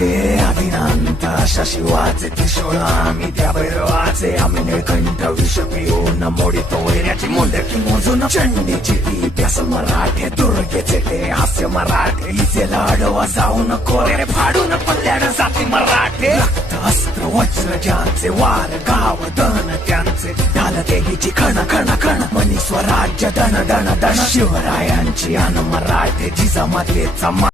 अभिनंत अशा शिवाचे त्रिशूळ आम्ही त्या भैरवाचे आम्ही निळकंठ विष पिऊन मोडितो वैऱ्याची मुंडकी मोजून चंडीची ती प्यास मराठे दुर्गेचे ते हास्य मराठे हिचे लाडवा जाऊन कोरे फाडून पल्ल्याड जाती मराठे रक्त अस्त्र वज्र ज्यांचे वार गाव दन त्यांचे ढाल देवीची खण खण खण मनी स्वराज्य दन दन दन शिवरायांची अन मराठे जिजामातेचा